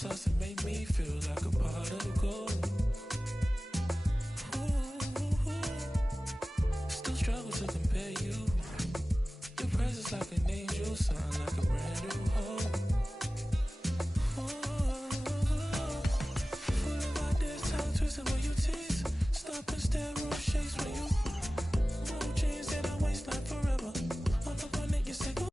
sauce that make me feel like a pot of gold. Ooh, still struggle to compare you. Your presence like an angel, something like a brand new hope. Full of ideas, tongue twisting when you tease. Stop and stare, roll shakes when you move jeans in a waistline forever. I'm up on it, you say go.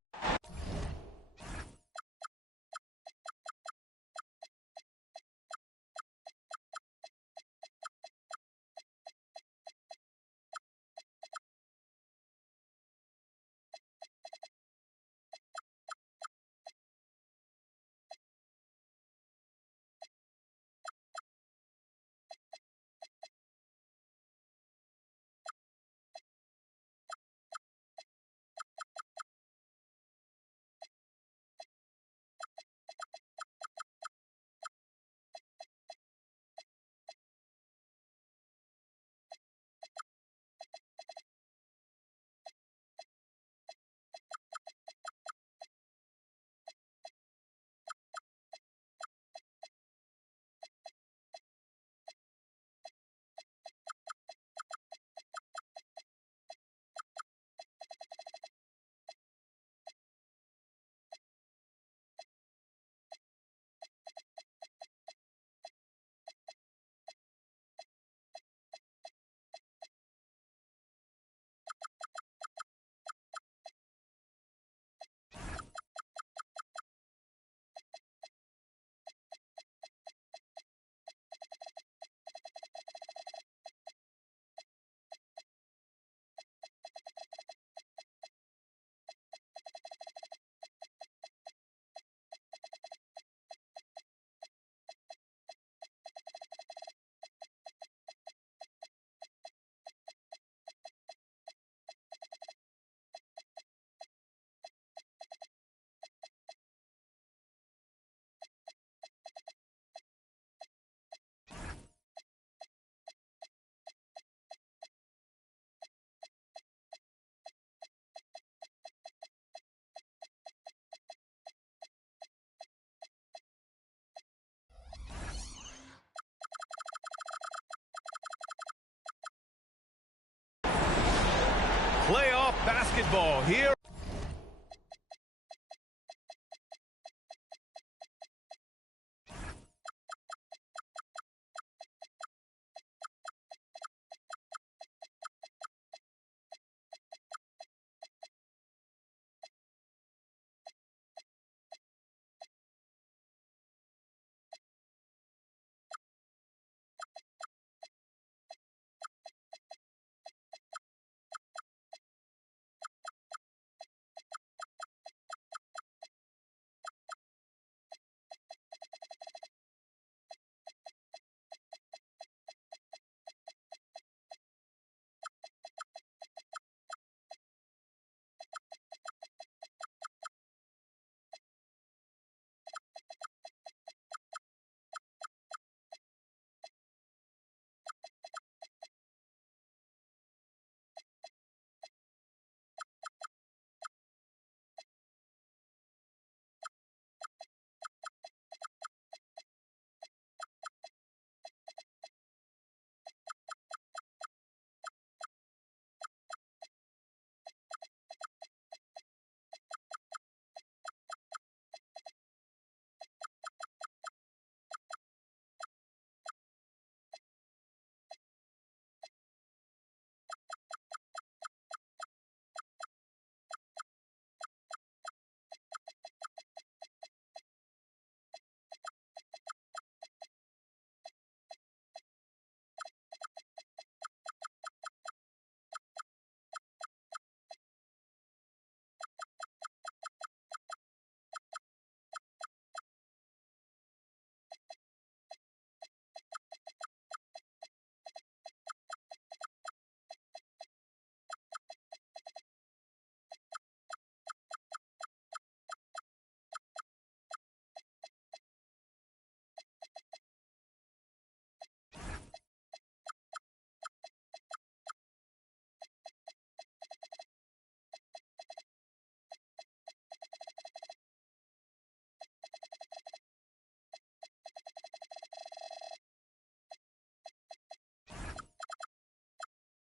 Playoff basketball here.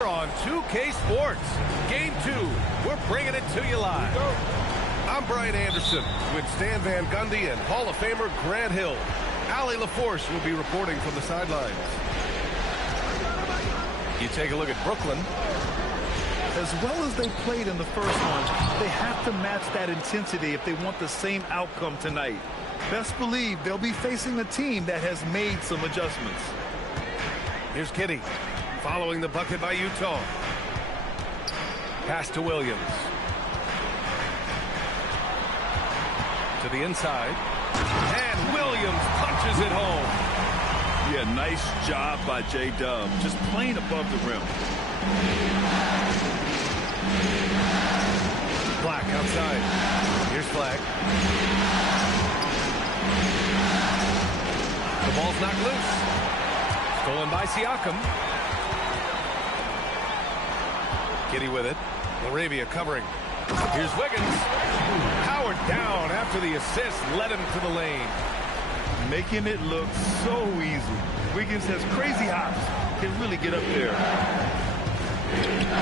On 2K Sports, Game 2, we're bringing it to you live. I'm Brian Anderson with Stan Van Gundy and Hall of Famer Grant Hill. Allie LaForce will be reporting from the sidelines. You take a look at Brooklyn. As well as they played in the first one, they have to match that intensity if they want the same outcome tonight. Best believe they'll be facing a team that has made some adjustments. Here's Kitty, following the bucket by Utah. Pass to Williams. To the inside. And Williams punches it home. Yeah, nice job by J-Dub, just playing above the rim. Black outside. Here's Flag. The ball's knocked loose. Stolen by Siakam. Kitty with it. Laravia covering. Here's Wiggins. Powered down after the assist led him to the lane. Making it look so easy. Wiggins has crazy hops. Can really get up there.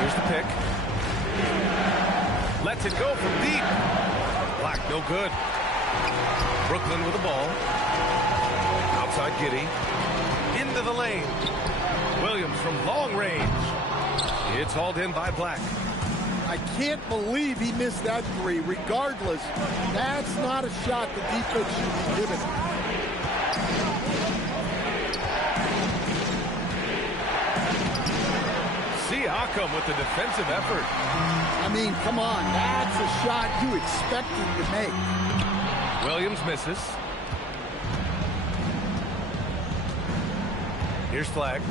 Here's the pick. Lets it go from deep. Black, no good. Brooklyn with the ball. Outside Giddey. Into the lane. Williams from long range. It's hauled in by Black. I can't believe he missed that three. Regardless, that's not a shot the defense should be giving. Siakam with the defensive effort. I mean, come on, that's a shot you expect him to make. Williams misses. Here's Flag.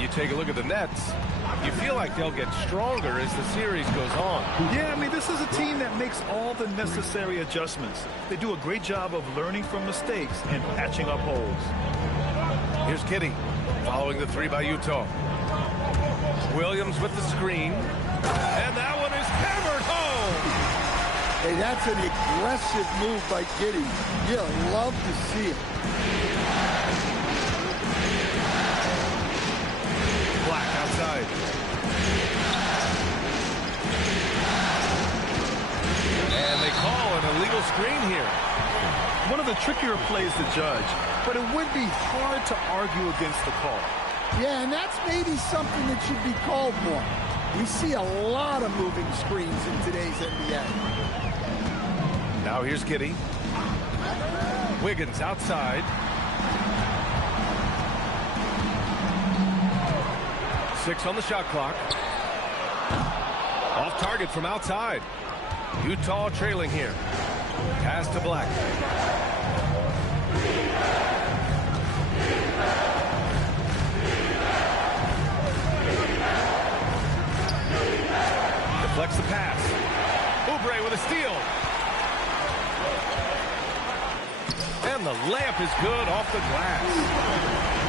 You take a look at the Nets. You feel like they'll get stronger as the series goes on. Yeah, I mean, this is a team that makes all the necessary adjustments. They do a great job of learning from mistakes and patching up holes. Here's Kitty, following the three by Utah. Williams with the screen. And that one is hammered home. Hey, that's an aggressive move by Giddey. You'll love to see it. Black outside. And they call an illegal screen here. One of the trickier plays to judge, but it would be hard to argue against the call. Yeah, and that's maybe something that should be called more. We see a lot of moving screens in today's NBA. Now here's Giddey. Wiggins outside. Six on the shot clock. Off target from outside. Utah trailing here. Pass to Black. Deflects the pass. Oubre with a steal. And the layup is good off the glass.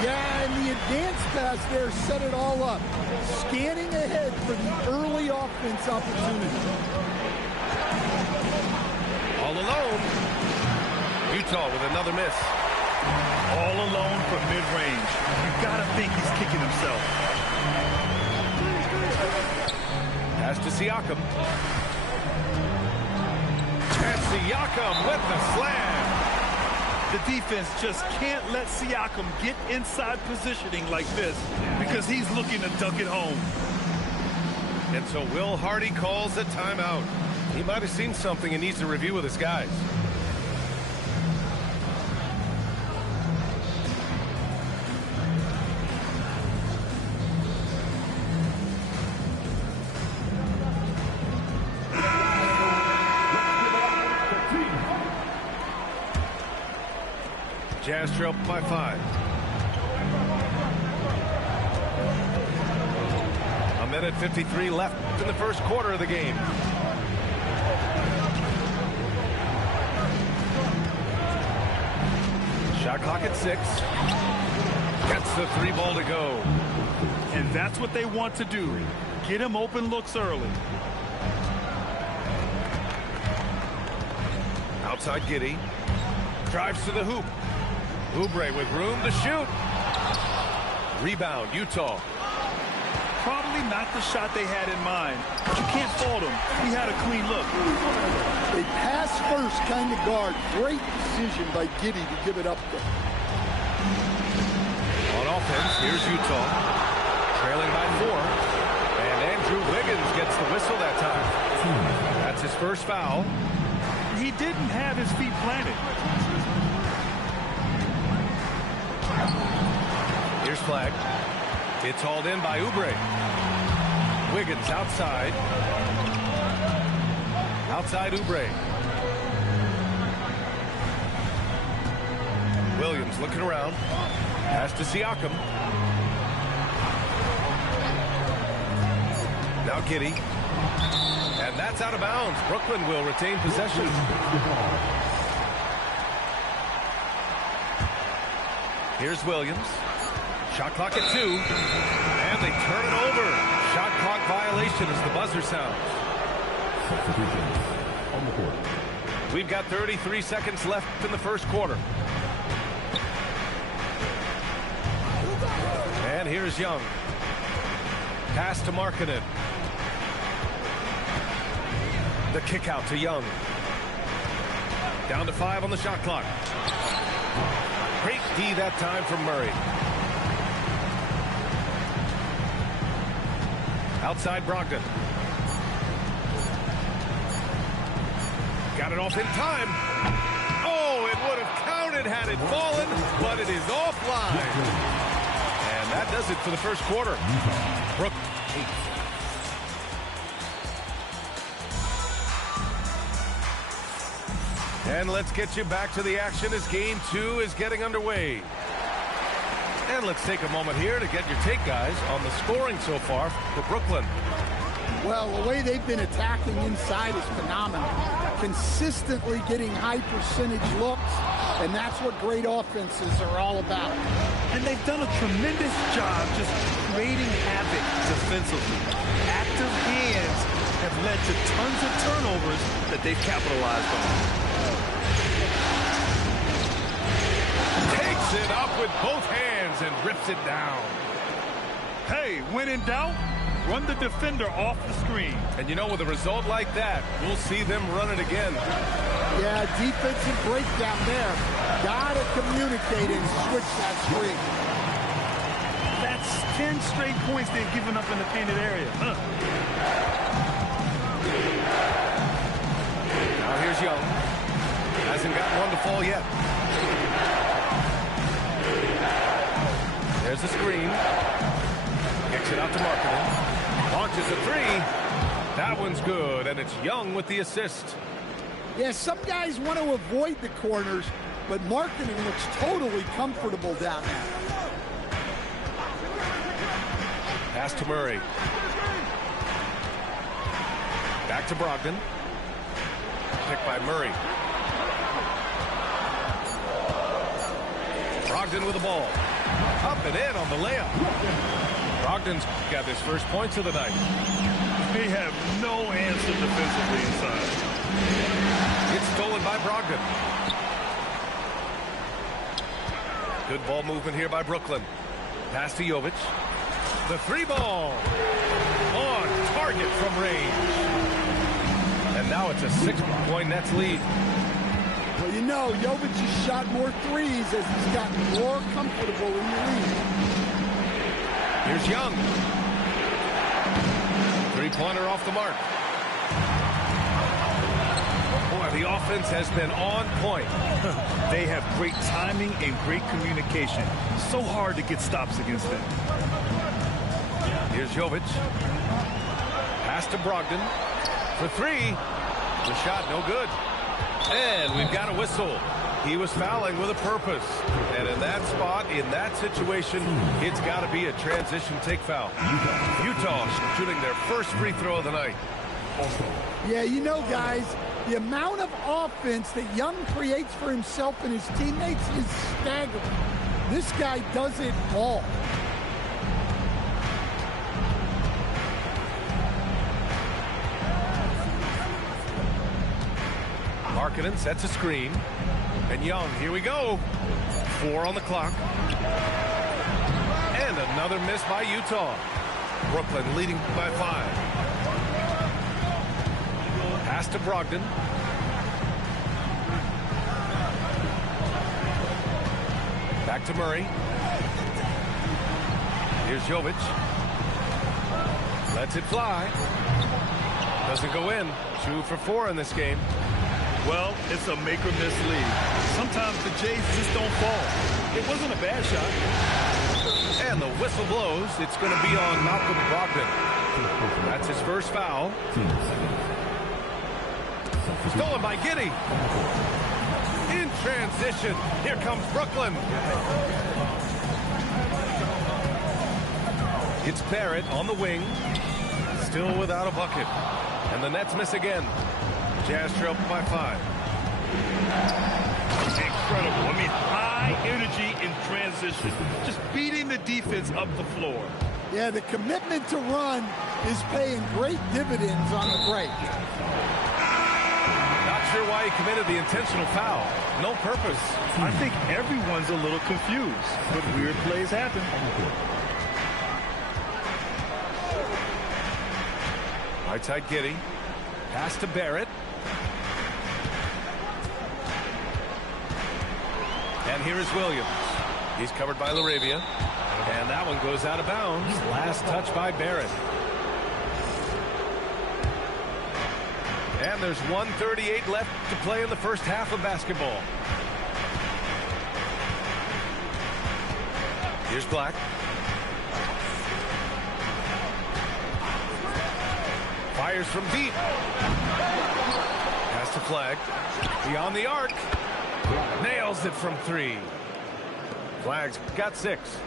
Yeah, and the advanced pass there set it all up. Scanning ahead for the early offense opportunity. All alone. Utah with another miss. All alone from mid-range. You gotta think he's kicking himself. Pass to Siakam. And Siakam with the slam. The defense just can't let Siakam get inside positioning like this because he's looking to dunk it home. And so Will Hardy calls a timeout. He might have seen something and needs to review with his guys. Jazz trail by 5. A minute 53 left in the first quarter of the game. Shot clock at 6. Gets the 3 ball to go. And that's what they want to do. Get him open looks early. Outside Giddey. Drives to the hoop. Oubre with room to shoot. Rebound, Utah. Probably not the shot they had in mind, but you can't fault him. He had a clean look. A pass-first kind of guard. Great decision by Giddey to give it up there. On offense, here's Utah. Trailing by 4. And Andrew Wiggins gets the whistle that time. That's his first foul. He didn't have his feet planted. Here's flag. It's hauled in by Oubre. Wiggins outside. Outside Oubre. Williams looking around. Pass to Siakam. Now Giddey. And that's out of bounds. Brooklyn will retain possession. Here's Williams. Shot clock at 2. And they turn it over. Shot clock violation as the buzzer sounds. We've got 33 seconds left in the first quarter. And here's Young. Pass to Markkanen. The kick out to Young. Down to 5 on the shot clock. Great D that time from Murray. Outside Brogdon. Got it off in time. Oh, it would have counted had it fallen, but it is offline. And that does it for the first quarter. Brooklyn. And let's get you back to the action as game 2 is getting underway. And let's take a moment here to get your take, guys, on the scoring so far for Brooklyn. Well, the way they've been attacking inside is phenomenal. Consistently getting high percentage looks, and that's what great offenses are all about. And they've done a tremendous job just creating havoc defensively. Active hands have led to tons of turnovers that they've capitalized on. Takes it up with both hands and rips it down. Hey, when in doubt, run the defender off the screen. And you know, with a result like that, we'll see them run it again. Yeah, defensive breakdown there. Gotta communicate and switch that screen. That's 10 straight points they've given up in the painted area. Now here's Young. Hasn't got one to fall yet. There's the screen. Kicks it out to Markkanen. Launches a 3. That one's good, and it's Young with the assist. Yeah, some guys want to avoid the corners, but Markkanen looks totally comfortable down there. Pass to Murray. Back to Brogdon. Picked by Murray. Brogdon with the ball. Up and in on the layup. Brogdon's got his first points of the night. They have no answer defensively inside. It's stolen by Brogdon. Good ball movement here by Brooklyn. Pass to Jovic. The 3 ball. On target from range. And now it's a 6-point Nets lead. Well, you know, Jovic has shot more threes as he's gotten more comfortable in the league. Here's Young. 3-pointer off the mark. Boy, the offense has been on point. They have great timing and great communication. So hard to get stops against them. Here's Jovic. Pass to Brogdon. For 3. The shot no good. And we've got a whistle. He was fouling with a purpose. And in that spot, in that situation, it's got to be a transition take foul. Utah shooting their first free throw of the night. Yeah, you know, guys, the amount of offense that Young creates for himself and his teammates is staggering. This guy does it all. Markkanen sets a screen. And Young, here we go. 4 on the clock. And And another miss by Utah. Brooklyn leading by 5. Pass to Brogdon. Back to Murray. Here's Jovic. Lets it fly. Doesn't go in. 2 for 4 in this game. Well, it's a make-or-miss lead. Sometimes the Jays just don't fall. It wasn't a bad shot. And the whistle blows. It's going to be on Malcolm Brogdon. That's his first foul. Stolen by Giddey. In transition. Here comes Brooklyn. It's Barrett on the wing. Still without a bucket. And the Nets miss again. Jazz trail by 5. Incredible. I mean, high energy in transition. Just beating the defense up the floor. Yeah, the commitment to run is paying great dividends on the break. Not sure why he committed the intentional foul. No purpose. I think everyone's a little confused, but weird plays happen. Right side Giddey. Pass to Barrett. And here is Williams. He's covered by LaRavia. And that one goes out of bounds. Last touch by Barrett. And there's 1:38 left to play in the first half of basketball. Here's Black. Fires from deep. Pass to Flag. Beyond the arc. Nails it from 3. Flag's got 6.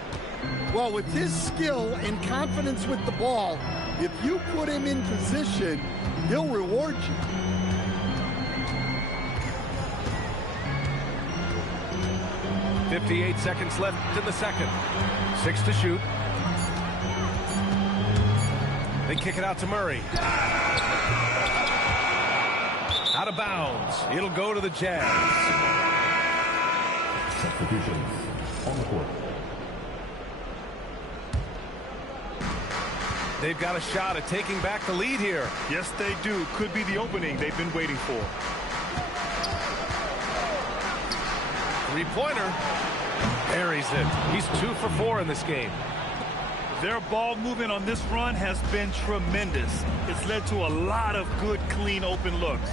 Well, with his skill and confidence with the ball, if you put him in position, he'll reward you. .58 seconds left in the second. 6 to shoot. They kick it out to Murray. Out of bounds. It'll go to the Jazz. Substitutions on the court. They've got a shot at taking back the lead here. Yes, they do. Could be the opening they've been waiting for. 3-pointer. Buries it. He's 2 for 4 in this game. Their ball movement on this run has been tremendous. It's led to a lot of good, clean, open looks.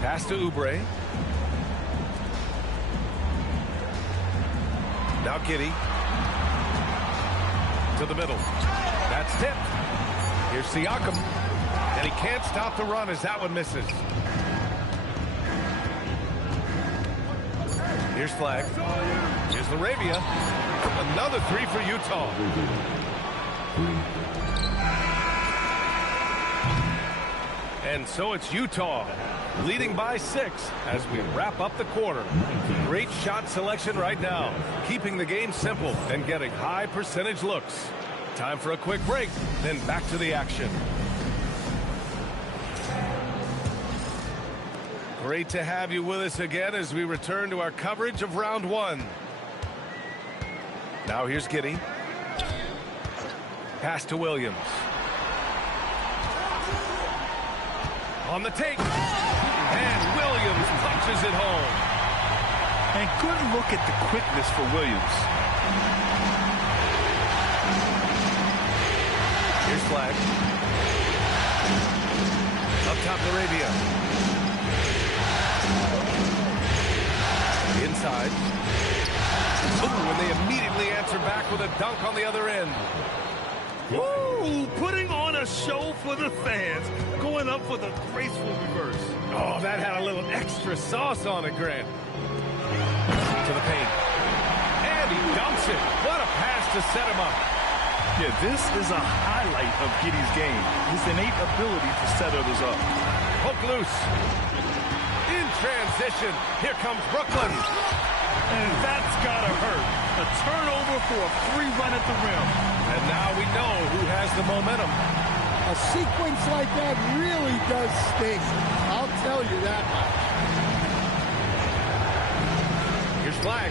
Pass to Oubre. Now Giddey. To the middle. That's tipped. Here's Siakam. And he can't stop the run as that one misses. Here's Flag. Here's LaRavia. Another 3 for Utah. And so it's Utah leading by 6 as we wrap up the quarter. Great shot selection right now, keeping the game simple and getting high percentage looks. Time for a quick break, then back to the action. Great to have you with us again as we return to our coverage of round 1. Now here's Giddey. Pass to Williams. On the take. And Williams punches it home. And good look at the quickness for Williams. Here's Flag. Up top, Arabia. Inside. Ooh, and they immediately answer back with a dunk on the other end. Woo! Putting on a show for the fans. Going up with a graceful reverse. Oh, that had a little extra sauce on it, Grant. To the paint. And he dumps it. What a pass to set him up. Yeah, this is a highlight of Giddey's game. His innate ability to set others up. Hook loose. In transition. Here comes Brooklyn. And that's gotta hurt. A turnover for a free run at the rim. And now we know who has the momentum. A sequence like that really does sting. I'll tell you that much. Here's Flag.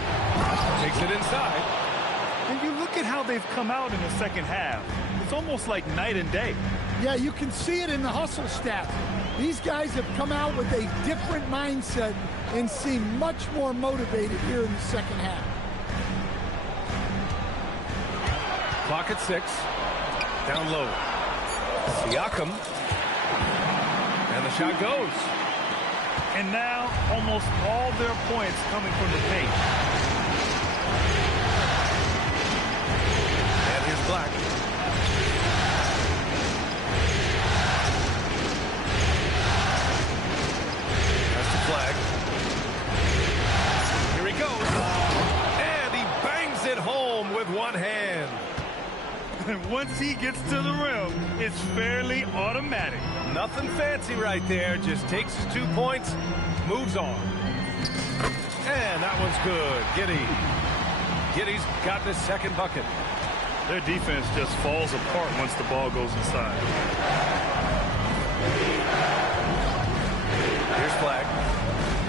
Takes it inside. And you look at how they've come out in the second half. It's almost like night and day. Yeah, you can see it in the hustle stats. These guys have come out with a different mindset and seem much more motivated here in the second half. Clock at 6. Down low. Siakam. And the shot goes. And now almost all their points coming from the paint. And here's Black. That's the flag. Here he goes. And he bangs it home with one hand. And once he gets to the rim, it's fairly automatic. Nothing fancy right there. Just takes his 2 points, moves on. And that one's good. Giddy's gotten his second bucket. Their defense just falls apart once the ball goes inside. Here's Flag.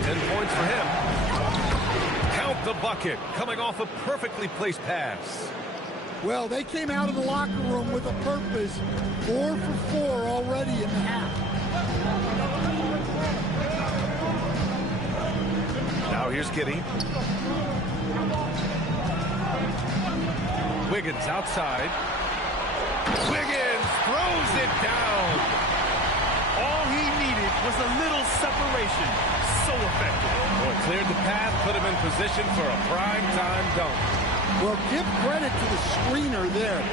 10 points for him. Count the bucket. Coming off a perfectly placed pass. Well, they came out of the locker room with a purpose. 4 for 4 already in the half. Now here's Giddey. Wiggins outside. Wiggins throws it down. All he needed was a little separation. So effective. Well, cleared the path, put him in position for a prime-time dunk. Well, give credit to the screener there.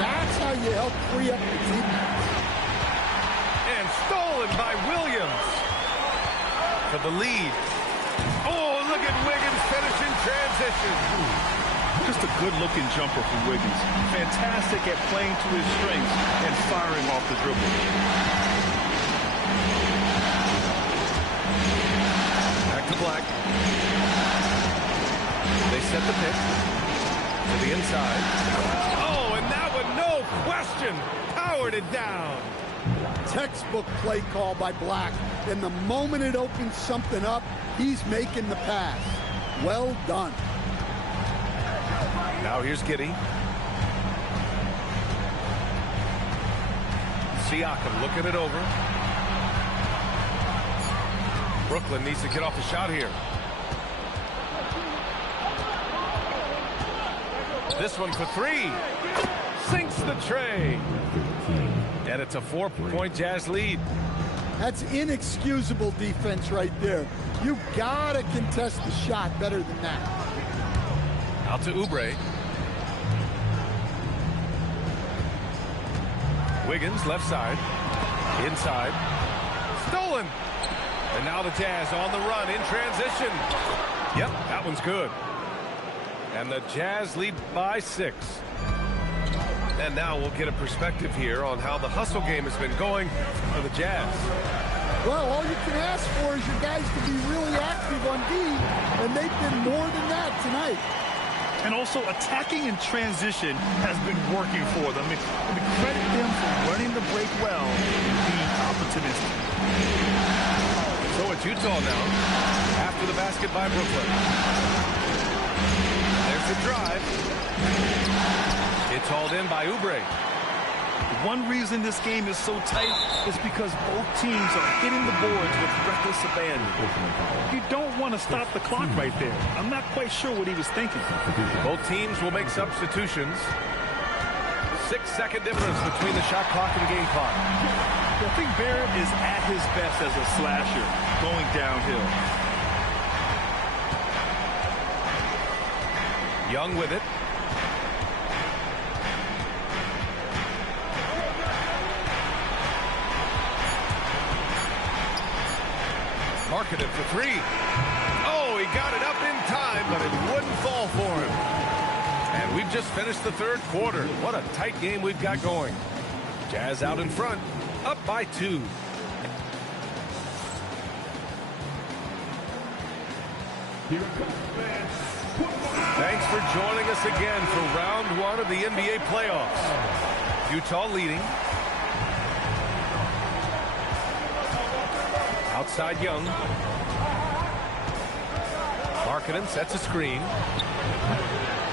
That's how you help free up the teammates. And stolen by Williams for the lead. Oh, look at Wiggins finish in transition. Just a good-looking jumper from Wiggins. Fantastic at playing to his strengths and firing off the dribble. Back to Black. They set the pick to the inside. Oh, and that one, no question, powered it down. Textbook play call by Black. And the moment it opens something up, he's making the pass. Well done. Now here's Giddey. Siakam looking it over. Brooklyn needs to get off the shot here. This one for 3. Sinks the tray. And it's a 4-point Jazz lead. That's inexcusable defense right there. You gotta contest the shot better than that. Out to Oubre. Wiggins left side. Inside. Stolen. And now the Jazz on the run in transition. Yep, that one's good. And the Jazz lead by 6. And now we'll get a perspective here on how the hustle game has been going for the Jazz. Well, all you can ask for is your guys to be really active on D, and they've been more than that tonight. And also attacking in transition has been working for them. I mean, credit them for running the break well and being opportunistic. So it's Utah now after the basket by Brooklyn. There's the drive. It's hauled in by Oubre. One reason this game is so tight is because both teams are hitting the boards with reckless abandon. You don't want to stop the clock right there. I'm not quite sure what he was thinking. Both teams will make substitutions. 6-second difference between the shot clock and game clock. I think Barrett is at his best as a slasher going downhill. Young with it. Marketed for 3. Oh, he got it up in time, but it wouldn't fall for him. And we've just finished the third quarter. What a tight game we've got going. Jazz out in front, up by 2. Thanks for joining us again for round 1 of the NBA playoffs. Utah leading. Outside Young. Markkanen sets a screen.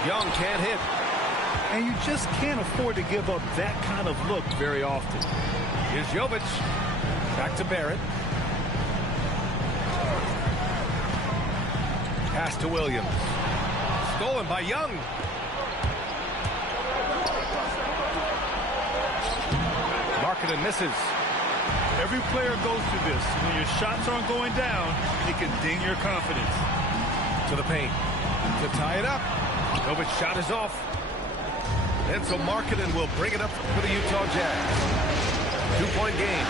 Young can't hit. And you just can't afford to give up that kind of look very often. Here's Jovic. Back to Barrett. Pass to Williams. Stolen by Young. Markkanen misses. Every player goes through this. When your shots aren't going down, it can ding your confidence. To the paint. To tie it up. Jovic's shot is off. And so Markkanen will bring it up for the Utah Jazz. 2-point game.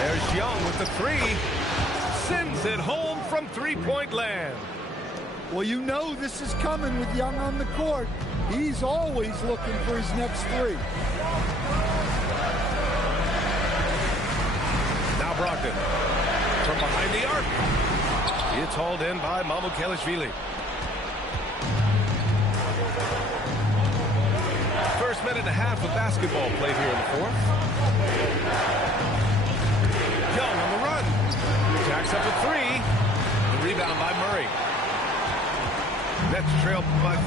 There's Young with the three. Sends it home from three-point land. Well, you know this is coming with Young on the court. He's always looking for his next three. Now Brogdon from behind the arc. It's hauled in by Mamukelashvili. First minute and a half of basketball played here in the fourth. Young on the run. Jacks up a three. The rebound by Murray. Nets trail by 5.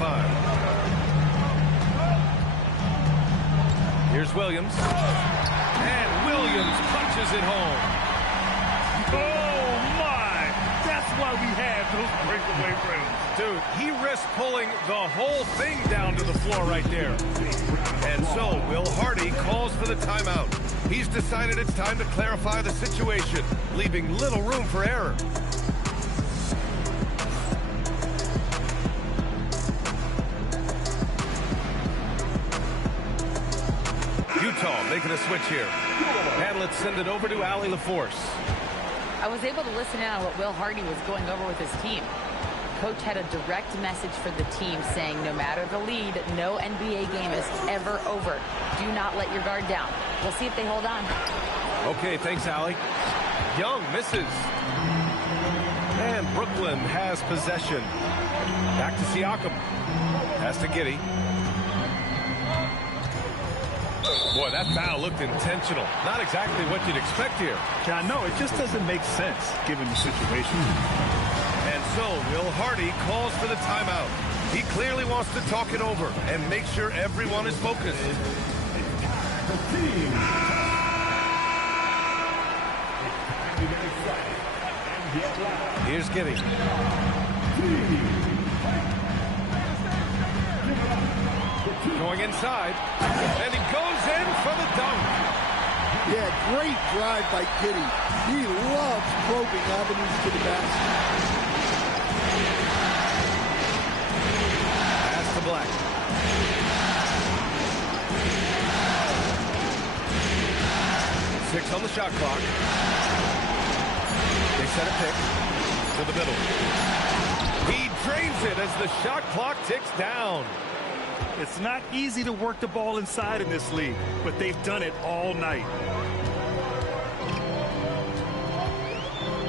Here's Williams. And Williams punches it home. Oh, my! That's why we have those breakaway rims. Dude, he risked pulling the whole thing down to the floor right there. And so, Will Hardy calls for the timeout. He's decided it's time to clarify the situation, leaving little room for error. Utah making a switch here. And let's send it over to Allie LaForce. I was able to listen in on what Will Hardy was going over with his team. Coach had a direct message for the team saying no matter the lead, no NBA game is ever over. Do not let your guard down. We'll see if they hold on. Okay, thanks, Allie. Young misses. And Brooklyn has possession. Back to Siakam. Pass to Giddey. Boy, that foul looked intentional. Not exactly what you'd expect here. Yeah, no, it just doesn't make sense given the situation. And so, Will Hardy calls for the timeout. He clearly wants to talk it over and make sure everyone is focused. Here's Giddey. Going inside, and he goes in for the dunk. Yeah, great drive by Giddey. He loves probing avenues to the basket. Pass to Black. Six on the shot clock. They set a pick to the middle. He drains it as the shot clock ticks down. It's not easy to work the ball inside in this league, but they've done it all night.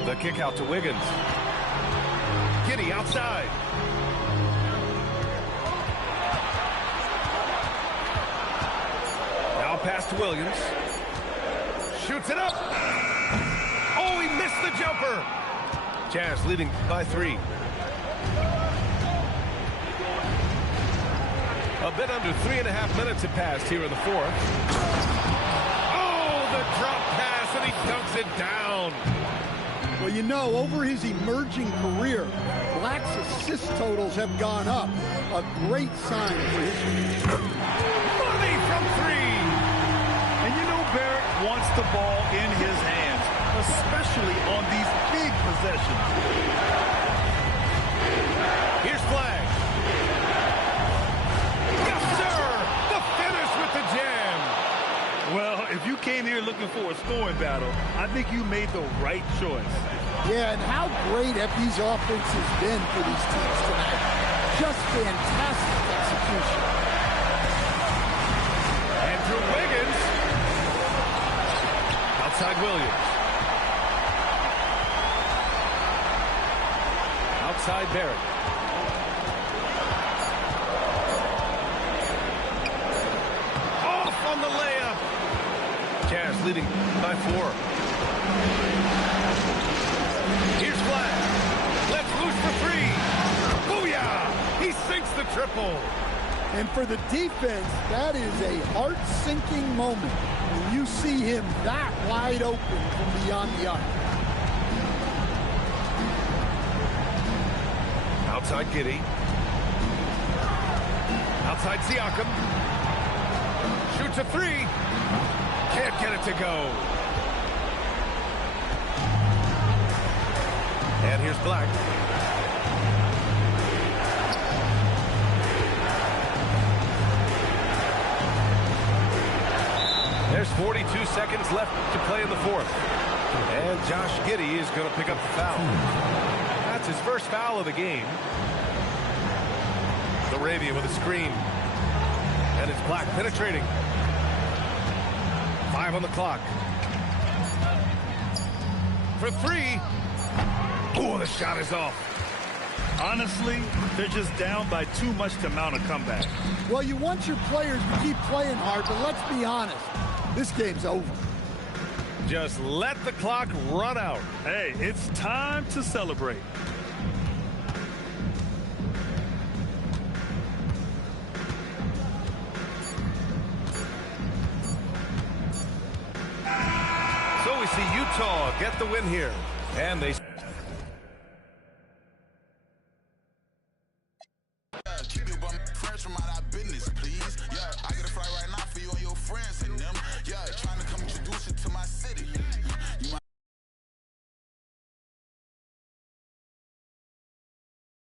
The kick out to Wiggins. Giddey outside. Now pass to Williams. Shoots it up. Oh, he missed the jumper. Jazz leading by 3. A bit under 3.5 minutes have passed here in the fourth. Oh, the drop pass, and he dunks it down. Well, you know, over his emerging career, Black's assist totals have gone up. A great sign for his future. Money from 3. And you know Barrett wants the ball in his hands, especially on these big possessions. Here's Flag. Yes, sir! The finish with the jam. Well, if you came here looking for a scoring battle, I think you made the right choice. Yeah, and how great FB's offense has been for these teams tonight. Just fantastic execution. Andrew Wiggins. Outside Williams. Outside Barrett. Off on the layup. Jazz leading by 4. Here's Flag. Let's Apple. And for the defense, that is a heart-sinking moment when you see him that wide open from beyond the arc. Outside Giddey. Outside Siakam. Shoots a three. Can't get it to go. And here's Black. There's 42 seconds left to play in the fourth. And Josh Giddey is going to pick up the foul. That's his first foul of the game. Arabia with a screen. And it's Black penetrating. 5 on the clock. For three. Oh, the shot is off. Honestly, they're just down by too much to mount a comeback. Well, you want your players to keep playing hard, but let's be honest. This game's over. Just let the clock run out. Hey, it's time to celebrate. So we see Utah get the win here. And they... Keep your bum fresh from out of business, please. Yeah, I get a flight right now for you and your friends and them. Yeah, trying to come introduce you to my city.